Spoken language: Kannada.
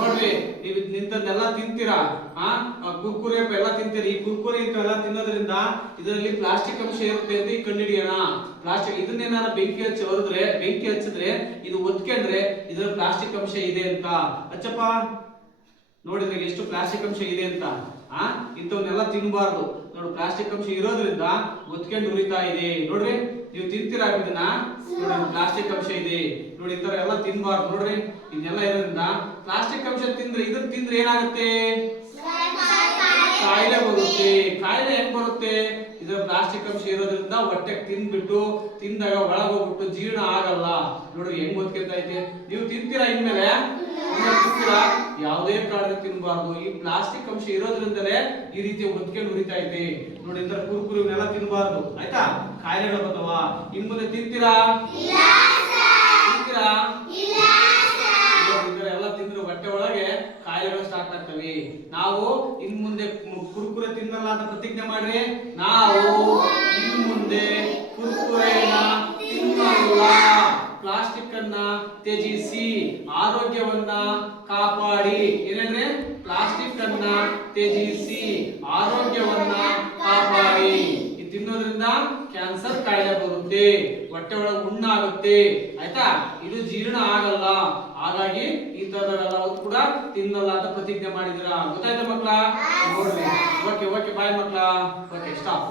ನೋಡ್ರಿ ನೀವು ನಿಂತನ್ನೆಲ್ಲ ತಿಂತೀರಾ, ಕುರ್ಕುರೆ ಎಲ್ಲ ತಿಂತೀರಿ. ಈ ಕುರ್ಕುರೆ ಇಂತೆಲ್ಲ ತಿನ್ನೋದ್ರಿಂದ ಇದರಲ್ಲಿ ಪ್ಲಾಸ್ಟಿಕ್ ಅಂಶ ಇರುತ್ತೆ ಅಂತ ಈಗ ಕಂಡುಹಿಡಿಯೋಣ. ಪ್ಲಾಸ್ಟಿಕ್ ಇದನ್ನೇನಾರ ಬೆಂಕಿ ಹಚ್ಚಿದ್ರೆ ಇದು ಒತ್ಕೊಂಡ್ರೆ ಇದರಲ್ಲಿ ಪ್ಲಾಸ್ಟಿಕ್ ಅಂಶ ಇದೆ ಅಂತ. ಅಚ್ಚಪ್ಪ ನೋಡಿದ್ರೆ ಎಷ್ಟು ಪ್ಲಾಸ್ಟಿಕ್ ಅಂಶ ಇದೆ ಅಂತ. ಇಂಥವನ್ನೆಲ್ಲ ತಿನ್ನಬಾರ್ದು. ನೋಡು ಪ್ಲಾಸ್ಟಿಕ್ ಅಂಶ ಇರೋದ್ರಿಂದ ಒತ್ಕೊಂಡು ಉರಿತಾ ಇದೆ. ನೋಡ್ರಿ ನೀವು ತಿಂತೀರಾ ಇದನ್ನ, ನೋಡಿ ಪ್ಲಾಸ್ಟಿಕ್ ಅಂಶ ಇದೆ. ನೋಡಿ ಈ ತರ ಎಲ್ಲ ತಿನ್ಬಾರ್ದು. ನೋಡ್ರಿ ಇದನ್ನೆಲ್ಲ ಇರೋದ್ರಿಂದ ಪ್ಲಾಸ್ಟಿಕ್ ಅಂಶ ಇದನ್ನ ತಿಂದ್ರೆ ಏನಾಗುತ್ತೆ? ಕಾಯಿಲೆ ಬರುತ್ತೆ. ಕಾಯಿಲೆ ಹೆಂಗ್ ಬರುತ್ತೆ? ಇದರ ಪ್ಲಾಸ್ಟಿಕ್ ಅಂಶ ಇರೋದ್ರಿಂದ ಹೊಟ್ಟೆಗೆ ತಿಂದಾಗ ಒಳಗೋಗ್ಬಿಟ್ಟು ಜೀರ್ಣ ಆಗಲ್ಲ. ನೋಡ್ರಿ ಹೆಂಗ್ ಒತ್ಕೊಂತ ಐತೆ. ನೀವು ತಿಂತೀರಾ ಇನ್ಮೇಲೆ? ತಿಂತೀರಾ? ಯಾವುದೇ ಕಾರಣಕ್ಕೆ ತಿನ್ಬಾರ್ದು. ಈ ಪ್ಲಾಸ್ಟಿಕ್ ಅಂಶ ಇರೋದ್ರಿಂದಲೇ ಈ ರೀತಿ ಒತ್ಕೊಂಡು ಉರಿತಾ ಐತೆ. ನೋಡಿ ಈ ತರ ಕುರುಕುರುನೆಲ್ಲ ತಿನ್ಬಾರ್ದು, ಆಯ್ತಾ? ಕಾಯಿಲೆಗಳು ಬರ್ತಾವ. ಇನ್ ಮುಂದೆ ತಿಂತೀರಾ? ಎಲ್ಲ ತಿಂದ್ರೆ ಹೊಟ್ಟೆ ಒಳಗೆ ಕಾಯಿಲೆಗಳು ಸ್ಟಾರ್ಟ್ ಆಗ್ತವೆ. ನಾವು ಇನ್ ಮುಂದೆ ಕುರುಕುರೆ ತಿನ್ನಲ್ಲ ಅಂತ ಪ್ರತಿಜ್ಞೆ ಮಾಡ್ರಿ. ನಾವು ಇನ್ ಮುಂದೆ ಕುರುಕುರೆನ ತಿನ್ನಲ್ಲ. ಪ್ಲಾಸ್ಟಿಕ್ ಅನ್ನ ತ್ಯಜಿಸಿ ಆರೋಗ್ಯವನ್ನ ಕಾಪಾಡಿ. ಏನಂದ್ರೆ ಪ್ಲಾಸ್ಟಿಕ್ ಅನ್ನ ತ್ಯಜಿಸಿ ಆರೋಗ್ಯವನ್ನ ಕಾಪಾಡಿ. ತಿನ್ನೋದ್ರಿಂದ ಕ್ಯಾನ್ಸರ್ ಕಾಯಿಲೆ ಬರುತ್ತೆ, ಹೊಟ್ಟೆ ಒಳಗೆ ಹುಣ್ಣಾಗುತ್ತೆ, ಆಯ್ತಾ? ಇದು ಜೀರ್ಣ ಆಗಲ್ಲ. ಹಾಗಾಗಿ ಈ ತರದೆಲ್ಲ ಕೂಡ ತಿನ್ನಲ್ಲ ಅಂತ ಪ್ರತಿಜ್ಞೆ ಮಾಡಿದಿರಾ? ಗೊತ್ತಾಯ್ತಾ ಮಕ್ಕಳ? ನೋಡ್ರಿ. ಓಕೆ ಬಾಯ್ ಮಕ್ಕಳ. Okay stop.